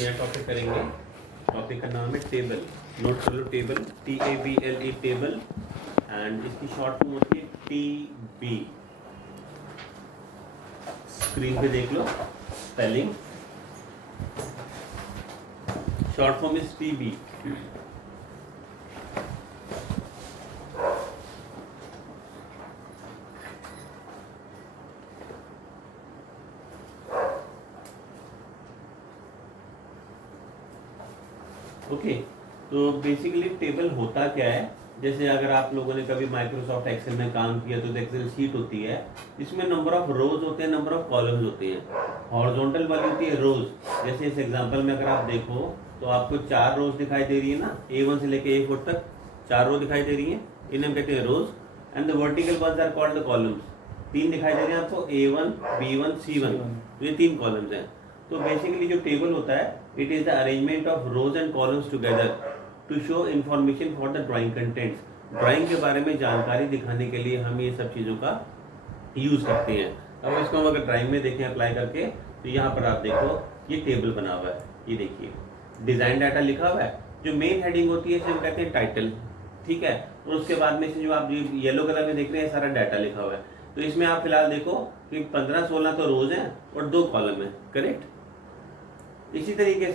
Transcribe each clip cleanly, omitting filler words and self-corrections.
नया टॉपिक करेंगे। टॉपिक का नाम है टेबल। नोट कर लो, टेबल, TABLE टेबल, एंड इसकी शॉर्ट फॉर्म होती है TB। स्क्रीन पे देख लो spelling, short form is TB। Okay, तो बेसिकली टेबल होता क्या है, जैसे अगर आप लोगों ने कभी माइक्रोसॉफ्ट एक्सेल में काम किया तो एक्सेल शीट होती है, इसमें नंबर ऑफ रोज होते हैं, नंबर ऑफ कॉलम्स होते हैं। हॉरिजॉन्टल वाली होती है रोज। जैसे इस एग्जांपल में अगर आप देखो तो आपको 4 रोज दिखाई दे रही है ना, A1 से लेके A4 तक 4 रो दिखाई दे रही है, इन्हें हम कहते हैं rows. And the vertical ones are called the columns. 3 दिखाई दे रहे हैं आपको, A1, B1, C1, ये 3 कॉलम्स हैं। तो बेसिकली जो टेबल होता है, it is the arrangement of rows and columns together to show information for the drawing contents. Drawing के बारे में जानकारी दिखाने के लिए हम ये सब चीज़ों का यूज करते हैं। अब इसको हम अगर ड्राइंग में देखें अप्लाई करके, तो यहाँ पर आप देखो ये टेबल बना हुआ है, ये देखिए डिजाइन डाटा लिखा हुआ है। जो मेन हेडिंग होती है इसे हम कहते हैं टाइटल, ठीक है। और उसके बाद में से जो आप येलो कलर में देख रहे हैं सारा डाटा लिखा हुआ है। तो इसमें आप फिलहाल देखो कि 15-16 तो रोज हैं और 2 कॉलम है, करेक्ट। इसी तरीके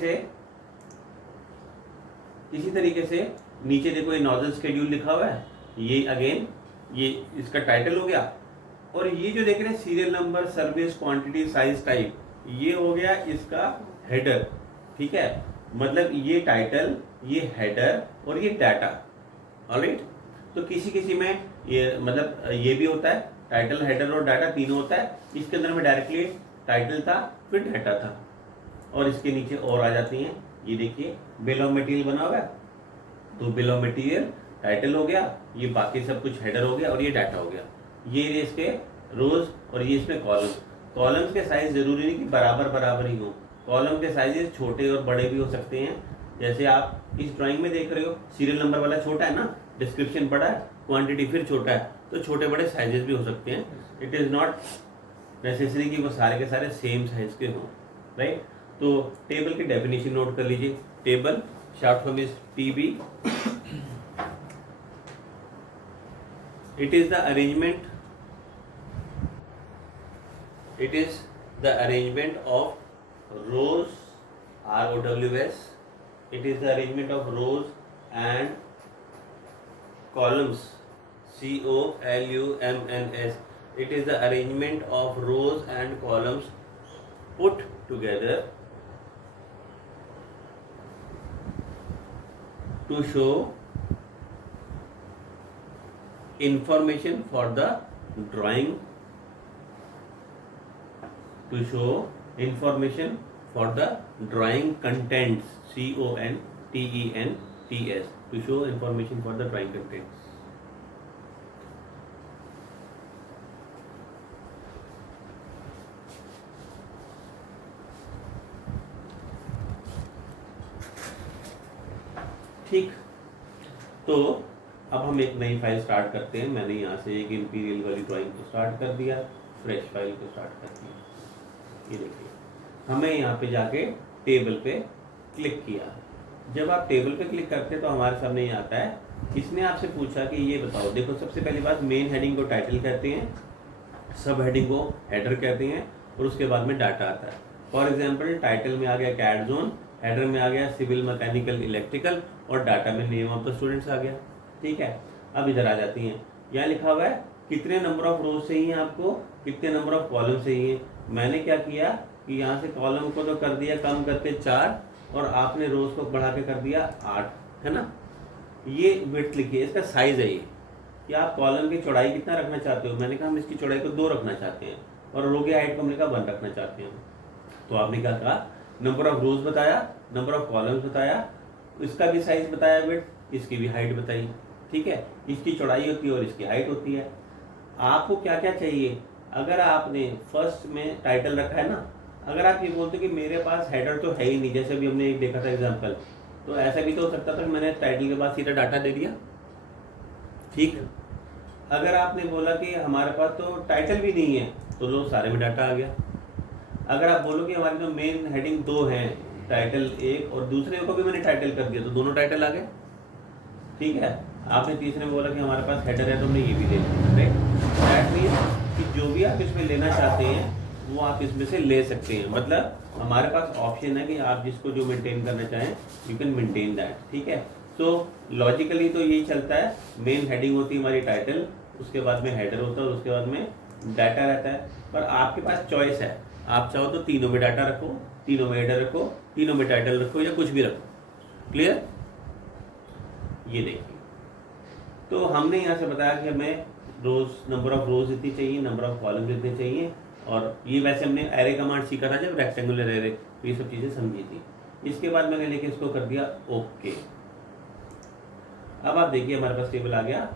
से नीचे देखो ये नॉजल शेड्यूल लिखा हुआ है, ये अगेन ये इसका टाइटल हो गया। और ये जो देख रहे हैं serial number, service, quantity, size, type, ये हो गया इसका हेडर, ठीक है। मतलब ये टाइटल, ये हेडर और ये डाटा, ऑलराइट। तो किसी में ये मतलब ये भी होता है, टाइटल, हेडर और डाटा तीनों होता है। इसके अंदर में डायरेक्टली टाइटल था फिर डाटा था, और इसके नीचे और आ जाती हैं। ये देखिए बिल ऑफ मटेरियल बना हुआ है, तो बिल ऑफ मटेरियल टाइटल हो गया, ये बाकी सब कुछ हेडर हो गया और ये डाटा हो गया। ये इसके रोज और ये इसमें कॉलम्स। कॉलम्स के साइज जरूरी नहीं कि बराबर ही हो, कॉलम के साइजेस छोटे और बड़े भी हो सकते हैं। जैसे आप इस ड्राइंग में देख रहे हो, सीरियल नंबर वाला छोटा है ना, डिस्क्रिप्शन बड़ा है, क्वांटिटी फिर छोटा है, तो छोटे बड़े साइजेस भी हो सकते हैं। इट इज नॉट नेसेसरी कि वो सारे के सारे सेम साइज के हों, राइट। तो टेबल की डेफिनेशन नोट कर लीजिए। Table short form is TB। It is the arrangement of rows, ROWS. It is the arrangement of rows and columns, COLUMNS. It is the arrangement of rows and columns put together to show information for the drawing, contents, CONTENTS, to show information for the drawing contents. ठीक, तो अब हम एक नई file start करते हैं। मैंने यहाँ से एक इंपीरियल वाली ड्राइंग को स्टार्ट कर दिया, फ्रेश फाइल को स्टार्ट कर दिया। ये देखिए हमें यहाँ पे जाके टेबल पे क्लिक किया। जब आप टेबल पे क्लिक करते हैं तो हमारे सामने ये आता है, इसने आपसे पूछा कि ये बताओ। देखो सबसे पहली बात, मेन हेडिंग को टाइटल कहते हैं, सब हेडिंग को हेडर कहते हैं, और उसके बाद में डाटा आता है। फॉर एग्जाम्पल टाइटल में आ गया कैड जोन, हेडर में आ गया सिविल, मैकेनिकल, इलेक्ट्रिकल, और डाटा में नेम ऑफ द स्टूडेंट्स आ गया, ठीक है। अब इधर आ जाती हैं, यहाँ लिखा हुआ है कितने नंबर ऑफ रोज चाहिए आपको, कितने नंबर ऑफ कॉलम चाहिए। मैंने क्या किया कि यहाँ से कॉलम को तो कर दिया कम करके 4, और आपने रोज को बढ़ा के कर दिया 8, है ना। ये विड्थ लिखिए, इसका साइज है ये, कि आप कॉलम की चौड़ाई कितना रखना चाहते हो। मैंने कहा हम इसकी चौड़ाई को 2 रखना चाहते हैं, और रो की हाइट को हमने कहा 1 रखना चाहते हैं। तो आपने क्या कहा, नंबर ऑफ रोज बताया, नंबर ऑफ कॉलम्स बताया, इसका भी साइज बताया, विड्थ, इसकी भी हाइट बताई, ठीक है। इसकी चौड़ाई होती है और इसकी हाइट होती है। आपको क्या क्या चाहिए, अगर आपने फर्स्ट में टाइटल रखा है ना, अगर आप ये बोलते कि मेरे पास हेडर तो है ही नहीं, जैसे अभी हमने एक देखा था एग्जांपल, तो ऐसा भी तो हो सकता था कि मैंने टाइटल के बाद सीधा डाटा दे दिया, ठीक। अगर आपने बोला कि हमारे पास तो टाइटल भी नहीं है, तो लो सारे में डाटा आ गया। अगर आप बोलो कि हमारी जो मेन हेडिंग 2 हैं, टाइटल एक और दूसरे को भी मैंने टाइटल कर दिया, तो दोनों टाइटल आ गए। ठीक है, आपने तीसरे में बोला कि हमारे पास हेडर है, तो हमने ये भी ले लिया, राइट। दैट मीन्स कि जो भी आप इसमें लेना चाहते हैं वो आप इसमें से ले सकते हैं। मतलब हमारे पास ऑप्शन है कि आप जिसको जो मेंटेन करना चाहें यू कैन मेंटेन दैट। ठीक है, सो लॉजिकली तो यही चलता है। मेन हेडिंग होती है हमारी टाइटल, उसके बाद में हेडर होता है और उसके बाद में डाटा रहता है। पर आपके पास चॉइस है, आप चाहो तो तीनों में डाटा रखो, तीनों में हेडर रखो, तीनों में टाइटल रखो, या कुछ भी रखो। क्लियर? ये देखिए, तो हमने यहाँ से बताया कि हमें रोज, नंबर ऑफ रोज इतनी चाहिए, नंबर ऑफ कॉलम इतने चाहिए। और ये वैसे हमने एरे कमांड सीखा था जब, रेक्टेंगुलर एरे, तो ये सब चीज़ें समझी थी। इसके बाद मैंने लेके इसको कर दिया ओके। अब आप देखिए हमारे पास टेबल आ गया।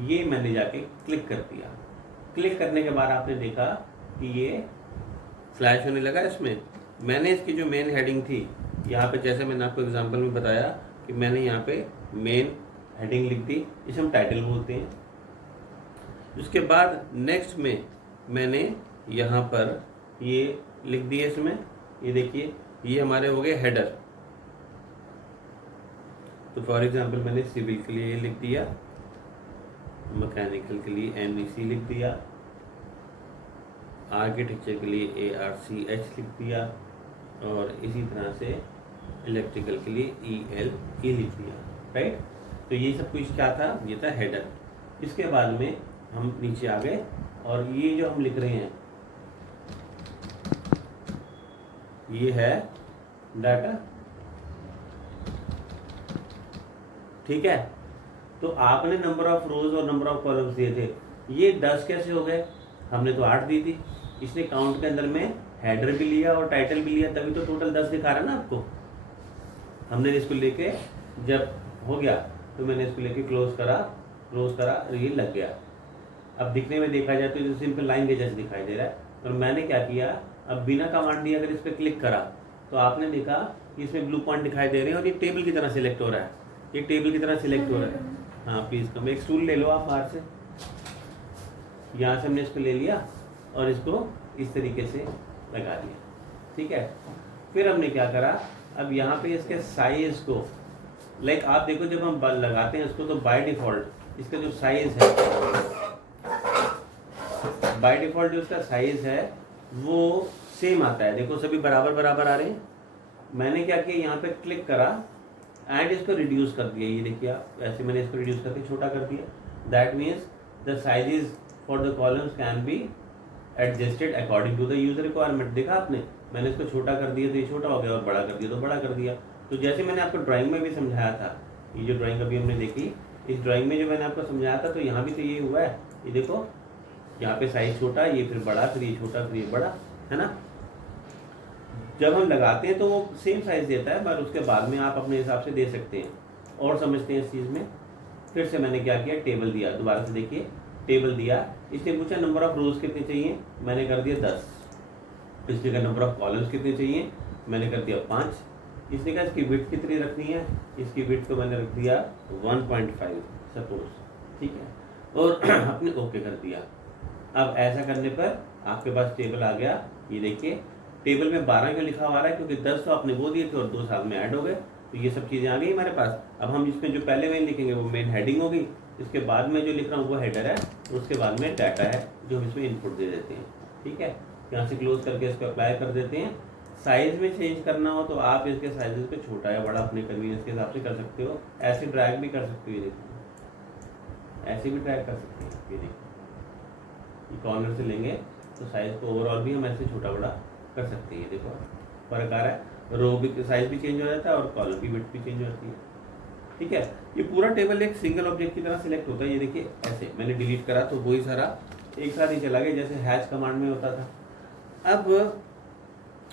ये मैंने जाके क्लिक कर दिया। क्लिक करने के बाद आपने देखा कि ये फ्लैश होने लगा। इसमें मैंने इसकी जो मेन हेडिंग थी यहाँ पे, जैसे मैंने आपको एग्जांपल में बताया कि मैंने यहाँ पे मेन हेडिंग लिख दी, इसे हम टाइटल बोलते हैं। उसके बाद नेक्स्ट में मैंने यहाँ पर ये लिख दिया इसमें, ये देखिए ये हमारे हो गए हेडर। तो फॉर एग्जांपल मैंने सिविल के लिए लिख दिया, मैकेनिकल के लिए NEC लिख दिया, आर्किटेक्चर के लिए ARCH लिख दिया, और इसी तरह से इलेक्ट्रिकल के लिए ELE लिख दिया, राइट। तो ये सब कुछ क्या था, ये था हेडर। इसके बाद में हम नीचे आ गए और ये जो हम लिख रहे हैं ये है डाटा। ठीक है, तो आपने नंबर ऑफ रोज और नंबर ऑफ कॉलम्स दिए थे, ये 10 कैसे हो गए? हमने तो 8 दी थी। इसने काउंट के अंदर में हेडर भी लिया और टाइटल भी लिया, तभी तो टोटल 10 दिखा रहा है ना आपको। हमने इसको लेके जब हो गया तो मैंने इसको लेके क्लोज करा और ये लग गया। अब दिखने में देखा जाए तो ये सिंपल लाइन के जैसे दिखाई दे रहा है, और मैंने क्या किया, अब बिना कमांड दिए अगर इस पर क्लिक करा तो आपने देखा कि इसमें ब्लू पॉइंट दिखाई दे रहे हैं और ये टेबल की तरह सिलेक्ट हो रहा है। ये टेबल की तरह सिलेक्ट हो रहा है। हाँ प्लीज़ कम, एक स्टूल ले लो आप बाहर से। यहाँ से हमने इसको ले लिया और इसको इस तरीके से लगा दिया। ठीक है, फिर हमने क्या करा, अब यहाँ पे इसके साइज को, लाइक आप देखो जब हम लगाते हैं इसको तो बाय डिफ़ॉल्ट इसका जो साइज है, बाय डिफ़ॉल्ट जो इसका साइज है वो सेम आता है। देखो सभी बराबर बराबर आ रहे हैं। मैंने क्या किया, यहाँ पे क्लिक करा एंड इसको रिड्यूस कर दिया। ये देखिए आप, ऐसे मैंने इसको रिड्यूस करके छोटा कर दिया। That means the sizes for the columns can be adjusted according to the user requirement. देखा आपने, मैंने इसको छोटा कर दिया तो ये छोटा हो गया, और बड़ा कर दिया तो बड़ा कर दिया। तो जैसे मैंने आपको ड्राइंग में भी समझाया था, ये जो ड्राइंग अभी हमने देखी, इस ड्राइंग में जो मैंने आपको समझाया था, तो यहाँ भी तो ये हुआ है। ये देखो यहाँ पे साइज छोटा, ये फिर बड़ा, फिर ये छोटा, फिर ये बड़ा, है ना। जब हम लगाते हैं तो वो सेम साइज देता है, पर उसके बाद में आप अपने हिसाब से दे सकते हैं और समझते हैं इस चीज़ में। फिर से मैंने क्या किया, टेबल दिया। दोबारा से देखिए, टेबल दिया। इसने पूछा नंबर ऑफ रोज कितने चाहिए, मैंने कर दिया 10। इसने कहा नंबर ऑफ कॉलम्स कितने चाहिए, मैंने कर दिया 5। इसने कहा इसकी विड्थ कितनी रखनी है, इसकी विड्थ को मैंने रख दिया 1.5 सपोज। ठीक है, और अपने ओके कर दिया। अब ऐसा करने पर आपके पास टेबल आ गया। ये देखिए टेबल में 12 क्यों लिखा हुआ है, क्योंकि 10 तो आपने वो दिए थे और 2 साथ में ऐड हो गए। तो ये सब चीज़ें आ गई हमारे पास। अब हम इसमें जो पहले मेन लिखेंगे वो मेन हेडिंग होगी, इसके बाद में जो लिख रहा हूँ वो हेडर है, और उसके बाद में डाटा है जो हम इसमें इनपुट दे देते हैं। ठीक है, यहाँ से क्लोज करके इसको अप्लाई कर देते हैं। साइज़ में चेंज करना हो तो आप इसके साइजेस पे छोटा या बड़ा अपने कन्वीनियंस के हिसाब से कर सकते हो। ऐसे ड्रैग भी कर सकते हो, ये देखिए ऐसे भी ड्रैग कर सकते हैं। ये देखिए कॉर्नर से लेंगे तो साइज़ को ओवरऑल भी हम ऐसे छोटा बड़ा कर सकते हैं। देखो फर्क आ रहा है, रो भी साइज भी चेंज हो जाता है और कॉलम की विड्थ भी चेंज हो जाती है। ठीक है, ये पूरा टेबल एक सिंगल ऑब्जेक्ट की तरह सिलेक्ट होता है। ये देखिए ऐसे मैंने डिलीट करा तो वही सारा एक साथ ही चला गया, जैसे हैश कमांड में होता था। अब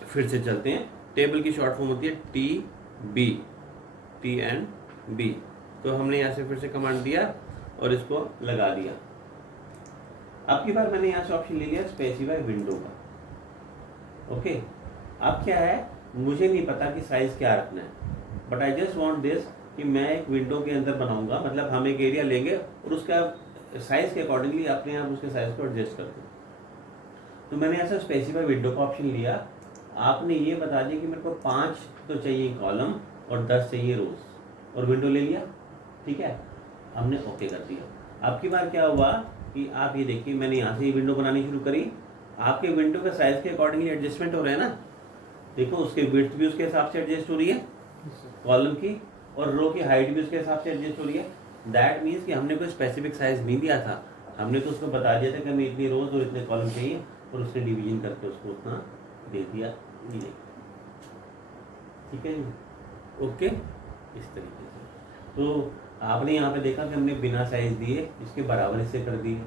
फिर से चलते हैं। टेबल की शॉर्ट फॉर्म होती है TB, T&B। तो हमने यहाँ से फिर से कमांड दिया और इसको लगा दिया। अब की बार मैंने यहाँ से ऑप्शन ले लिया स्पेसिफाई विंडो का। ओके, अब क्या है, मुझे नहीं पता कि साइज क्या रखना है, but I just want this कि मैं एक विंडो के अंदर बनाऊंगा। मतलब हम एक एरिया लेंगे और उसका साइज के अकॉर्डिंगली अपने आप उसके साइज को एडजस्ट कर दूँ। तो मैंने ऐसा स्पेसिफाई विंडो का ऑप्शन लिया आपने ये बता दिया कि मेरे को 5 तो चाहिए कॉलम और 10 चाहिए रोज, और विंडो ले लिया, ठीक है, हमने ओके कर दिया। अब की बार क्या हुआ कि आप ये देखिए, मैंने यहाँ से ये विंडो बनानी शुरू करी, आपके विंडो के साइज के अकॉर्डिंगली एडजस्टमेंट हो रहे हैं ना, देखो उसके विड्थ भी उसके हिसाब से एडजस्ट हो रही है कॉलम की, और रो की हाइट भी उसके हिसाब से एडजस्ट हो रही है। दैट मीन्स कि हमने कोई स्पेसिफिक साइज नहीं दिया था, हमने तो उसको बता दिया था कि हमें इतनी रोज और इतने कॉलम चाहिए, और उसने डिवीजन करके उसको उतना दे दिया। ये ठीक है जी, ओके, इस तरीके से। तो आपने यहाँ पे देखा कि हमने बिना साइज दिए इसके बराबर हिस्से कर दिए।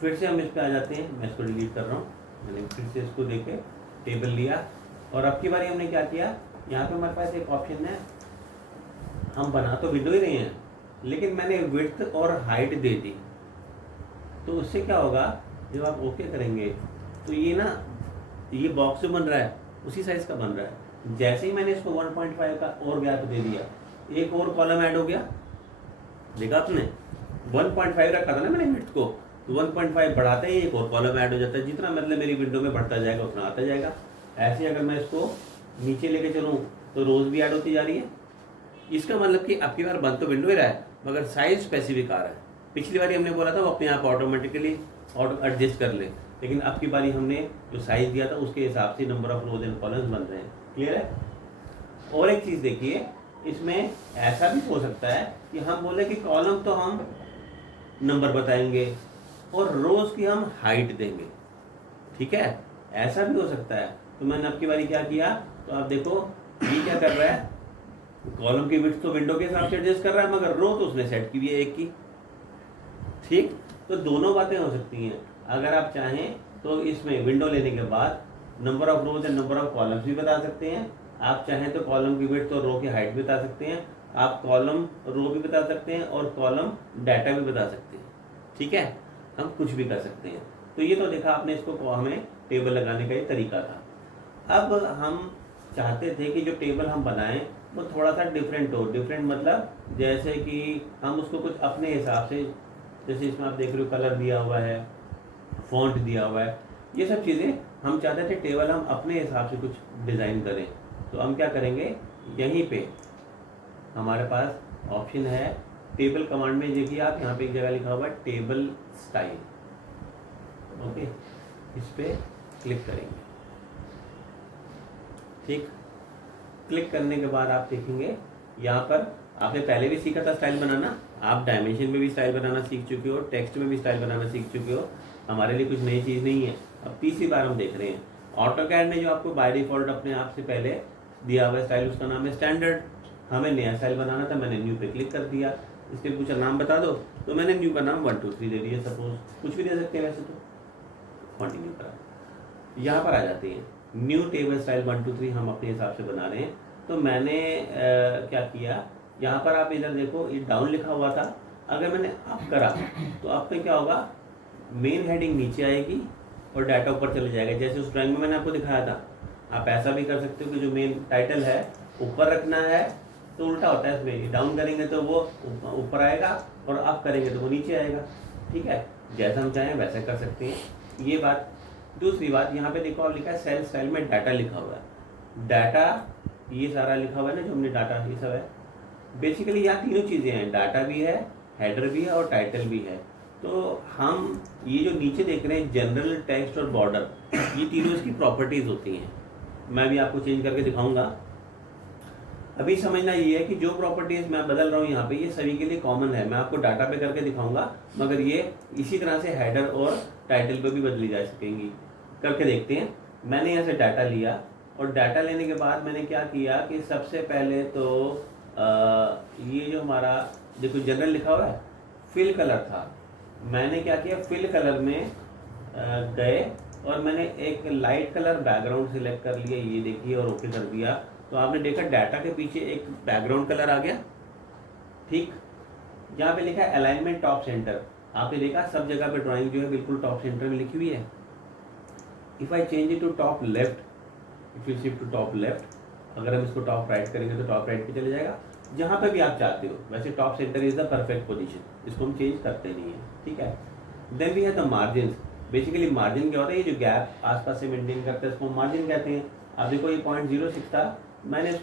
फिर से हम इस पे आ जाते हैं, मैं इसको डिलीट कर रहा हूँ, मैंने फिर से इसको देखे टेबल लिया, और अब की बारी हमने क्या किया, यहाँ पे हमारे पास एक ऑप्शन है, हम बना तो विंडो ही रहे हैं लेकिन मैंने विड्थ और हाइट दे दी। तो उससे क्या होगा, जब आप ओके करेंगे तो ये ना, ये बॉक्स जो बन रहा है उसी साइज का बन रहा है। जैसे ही मैंने इसको 1.5 का और गैप दे दिया, एक और कॉलम ऐड हो गया, देखा आपने 1.5 रखा था ना मैंने विड्थ को, तो 1.5 बढ़ाते ही एक और कॉलम ऐड हो जाता है, जितना मतलब मेरी विंडो में बढ़ता जाएगा उतना आता जाएगा। ऐसे अगर मैं इसको नीचे लेके चलूँ तो रोज भी ऐड होती जा रही है। इसका मतलब कि आपकी बार बंद तो विंडो ही रहा है मगर साइज स्पेसिफिक आ रहा है। पिछली बारी हमने बोला था वो अपने आप ऑटोमेटिकली एडजस्ट कर ले, लेकिन अब की बारी हमने जो साइज दिया था उसके हिसाब से number of rows and columns बन रहे हैं। क्लियर है? और एक चीज़ देखिए, इसमें ऐसा भी हो सकता है कि हम बोले कि कॉलम तो हम नंबर बताएंगे और रोज की हम हाइट देंगे, ठीक है, ऐसा भी हो सकता है। तो मैंने अब की बारी क्या किया, तो आप देखो ये क्या कर रहा है, कॉलम की विड्थ तो विंडो के हिसाब से एडजस्ट कर रहा है मगर रो तो उसने सेट की भी है एक की। ठीक, तो दोनों बातें हो सकती हैं। अगर आप चाहें तो इसमें विंडो लेने के बाद number of rows and number of columns भी बता सकते हैं। आप चाहें तो कॉलम की विड्थ और रो की हाइट भी बता सकते हैं। आप कॉलम रो भी बता सकते हैं और कॉलम डाटा भी बता सकते हैं। ठीक है, हम कुछ भी कर सकते हैं। तो ये तो देखा आपने, इसको हमें टेबल लगाने का ये तरीका था। अब हम चाहते थे कि जो टेबल हम बनाएं वो थोड़ा सा डिफरेंट हो। डिफरेंट मतलब जैसे कि हम उसको कुछ अपने हिसाब से, जैसे इसमें आप देख रहे हो कलर दिया हुआ है, फॉन्ट दिया हुआ है, ये सब चीज़ें हम चाहते थे टेबल हम अपने हिसाब से कुछ डिज़ाइन करें। तो हम क्या करेंगे, यहीं पे हमारे पास ऑप्शन है टेबल कमांड में, देखिए आप यहाँ पे एक जगह लिखा हुआ है टेबल स्टाइल। ओके, इस पर क्लिक करेंगे। ठीक, क्लिक करने के बाद आप देखेंगे यहाँ पर आपने पहले भी सीखा था स्टाइल बनाना, आप डायमेंशन में भी स्टाइल बनाना सीख चुके हो, टेक्स्ट में भी स्टाइल बनाना सीख चुके हो। हमारे लिए कुछ नई चीज़ नहीं है। अब तीसरी बार हम देख रहे हैं ऑटोकैड ने जो आपको बाय डिफॉल्ट अपने आप से पहले दिया हुआ स्टाइल, उसका नाम है स्टैंडर्ड। हमें नया स्टाइल बनाना था, मैंने न्यू पे क्लिक कर दिया। इसके पूछा नाम बता दो, तो मैंने न्यू का नाम 1 2 3 दे दिया। सपोज कुछ भी दे सकते हैं, वैसे तो कंटिन्यू करा। यहाँ पर आ जाते हैं न्यू टेबल स्टाइल 1 2 3 हम अपने हिसाब से बना रहे हैं। तो मैंने क्या किया, यहाँ पर आप इधर देखो ये डाउन लिखा हुआ था, अगर मैंने अप करा तो अप पे क्या होगा, मेन हेडिंग नीचे आएगी और डाटा ऊपर चले जाएगा। जैसे उस ड्राइंग में मैंने आपको दिखाया था, आप ऐसा भी कर सकते हो कि जो मेन टाइटल है ऊपर रखना है, तो उल्टा होता है इसमें, डाउन करेंगे तो वो ऊपर आएगा और अप करेंगे तो वो नीचे आएगा। ठीक है, जैसा हम चाहें वैसा कर सकते हैं, ये बात। दूसरी बात, यहाँ पे देखो आप लिखा है सेल स्टाइल में डाटा लिखा हुआ है। डाटा ये सारा लिखा हुआ है ना, जो हमने डाटा ये सब है, बेसिकली यहाँ तीनों चीज़ें हैं, डाटा भी है, हेडर भी है और टाइटल भी है। तो हम ये जो नीचे देख रहे हैं जनरल, टेक्स्ट और बॉर्डर, ये तीनों इसकी प्रॉपर्टीज़ होती हैं। मैं भी आपको चेंज करके दिखाऊंगा। अभी समझना ये है कि जो प्रॉपर्टीज़ मैं बदल रहा हूँ यहाँ पे, ये सभी के लिए कॉमन है। मैं आपको डाटा पे करके दिखाऊंगा, मगर ये इसी तरह से हेडर और टाइटल पे भी बदली जा सकेंगी। करके देखते हैं। मैंने यहाँ से डाटा लिया और डाटा लेने के बाद मैंने क्या किया कि सबसे पहले तो ये जो हमारा देखो जनरल लिखा हुआ है, फिल कलर था। मैंने क्या किया, फिल कलर में गए और मैंने एक लाइट कलर बैकग्राउंड सिलेक्ट कर लिया, ये देखिए, और ओके कर दिया। तो आपने देखा डाटा के पीछे एक बैकग्राउंड कलर आ गया। ठीक, यहाँ पे लिखा है अलाइनमेंट टॉप सेंटर। आपने देखा सब जगह पे ड्राइंग जो है बिल्कुल टॉप सेंटर में लिखी हुई है। If I change it to top left, it will shift to top left. अगर हम इसको टॉप राइट करेंगे तो टॉप राइट पे चले जाएगा, जहाँ पे भी आप चाहते हो। वैसे top centre is the perfect position, इसको हम चेंज करते नहीं है। ठीक है, then we have the margin. Basically margin क्या होता है, ये जो गैप आसपास से मेंटेन करते हैं इसको मार्जिन कहते हैं। अब देखो ये 0.06 था, मैंने इसको